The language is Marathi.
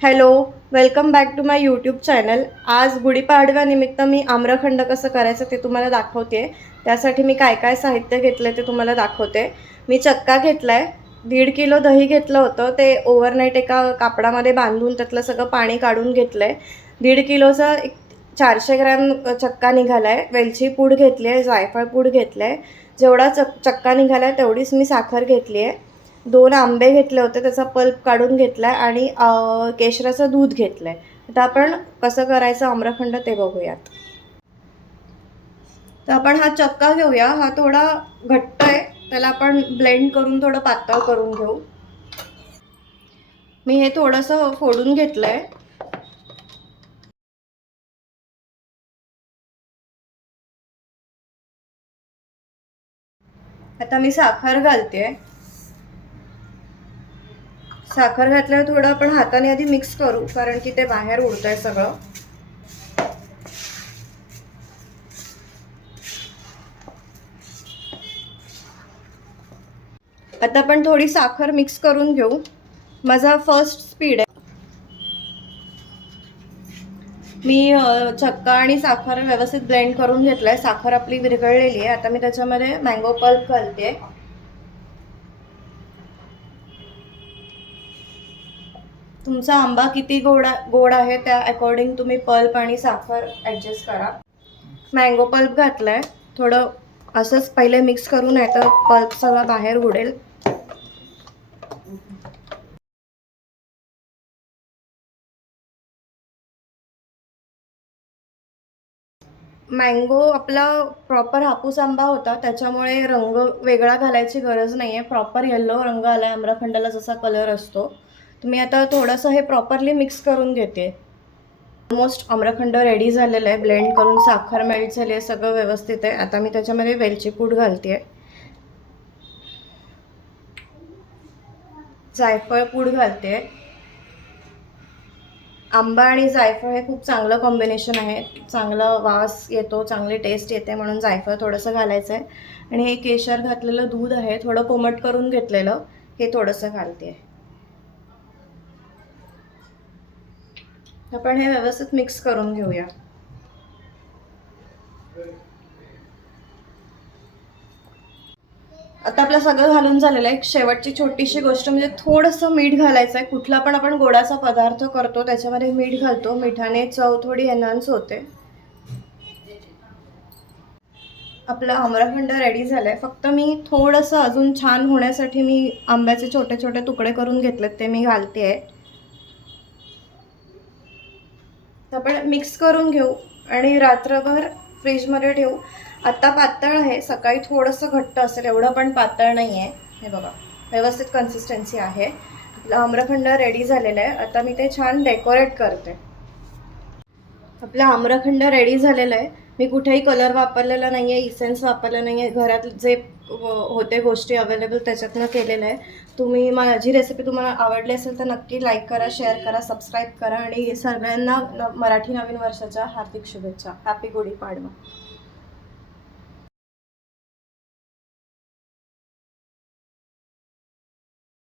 Hello welcome back to my YouTube channel आज गुढीपाडव्यानिमित्त मी आम्रखंड कसं करायचं ते तुम्हाला दाखवते. त्यासाठी मी काय काय साहित्य घेतलं ते तुम्हाला दाखवते. मी चक्का घेतला आहे दीड किलो दही घेतलं होतं ते ओव्हरनाईट एका कापडामध्ये बांधून त्यातलं सगळं पाणी काढून घेतलं आहे दीड किलोचा एक चारशे ग्रॅम चक्का निघाला आहे वेलची पूड घेतली आहे जायफळ पूड घेतलं आहे जेवढा चक चक्का निघाला आहे तेवढीच मी साखर घेतली आहे दोन आंबे घेतले होते त्याचा पल्प काढून घेतला आहे आणि केशराचं दूध घेतलं आहे आता आपण कसं करायचं आम्रखंड ते बघूयात. तर आपण हा चक्का घेऊया. हा थोडा घट्ट आहे. त्याला आपण ब्लेंड करून थोडं पातळ करून घेऊ. मी हे थोडंसं फोडून घेतलं आहे आता मी साखर घालते साखर घातल्यावर थोडं आपण हाताने आधी मिक्स करू कारण की ते बाहेर उडतंय सगळं. आता आपण थोडी साखर मिक्स करून घेऊ. माझा फर्स्ट स्पीड आहे. मी चक्का आणि साखर व्यवस्थित ब्लेंड करून घेतलाय. साखर आपली विरघळलेली आहे. आता मी त्याच्यामध्ये मँगो पल्प घालते तुमचा आंबा किती गोड गोड आहे त्या अकॉर्डिंग तुम्ही पल्प आणि साखर ॲडजस्ट करा. मँगो पल्प घातलाय. थोडं असंच पहिले मिक्स करू नाही तर पल्प सगळा बाहेर उडेल मँगो आपला प्रॉपर हापूस आंबा होता. त्याच्यामुळे रंग वेगळा घालायची गरज नाही आहे प्रॉपर येल्लो रंग आला आहे आम्रखंडाला जसा कलर असतो. तर मी आता थोडंसं हे प्रॉपरली मिक्स करून घेते. ऑलमोस्ट आम्रखंड रेडी झालेलं आहे. ब्लेंड करून साखर मेल्ट झाली आहे. सगळं व्यवस्थित आहे. आता मी त्याच्यामध्ये वेलची पूड घालते. जायफळ पूड घालते. आंबा आणि जायफळ हे खूप चांगलं कॉम्बिनेशन आहे. चांगलं वास येतो चांगली टेस्ट येते म्हणून जायफळ थोडंसं घालायचं आहे. आणि हे केशर घातलेलं दूध आहे. थोडं कोमट करून घेतलेलं. हे थोडंसं घालते. आहे आपण हे व्यवस्थित मिक्स करून घेऊया. आता आपलं सगळं घालून झालेलं आहे. शेवटची छोटीशी गोष्ट म्हणजे थोडंसं मीठ घालायचं आहे कुठला पण आपण गोडाचा पदार्थ करतो त्याच्यामध्ये मीठ घालतो. मिठाने चव थोडी एनहान्स होते. आपलं आम्रखंड रेडी झालं आहे फक्त मी थोडंसं अजून छान होण्यासाठी मी आंब्याचे छोटे छोटे तुकडे करून घेतलेत ते मी घालते आहे आपण मिक्स करून घेऊ आणि रात्रभर फ्रीजमध्ये ठेवू. आत्ता पातळ आहे सकाळी थोडंसं घट्ट असेल एवढं पण पातळ नाही आहे हे बघा व्यवस्थित कन्सिस्टन्सी आहे. आपलं आम्रखंड रेडी झालेलं आहे. आता मी ते छान डेकोरेट करते. आपलं आम्रखंड रेडी झालेलं आहे. मी कुठेही कलर वापरलेला नाही आहे इसेन्स वापरला नाही आहे घरात जे होते गोष्टी अवेलेबल त्याच्यातनं केलेलं आहे. तुम्ही माझी रेसिपी तुम्हाला आवडली असेल तर नक्की लाईक करा शेअर करा सबस्क्राईब करा आणि सगळ्यांना मराठी नवीन वर्षाच्या हार्दिक शुभेच्छा. हॅपी गुढी पाडवा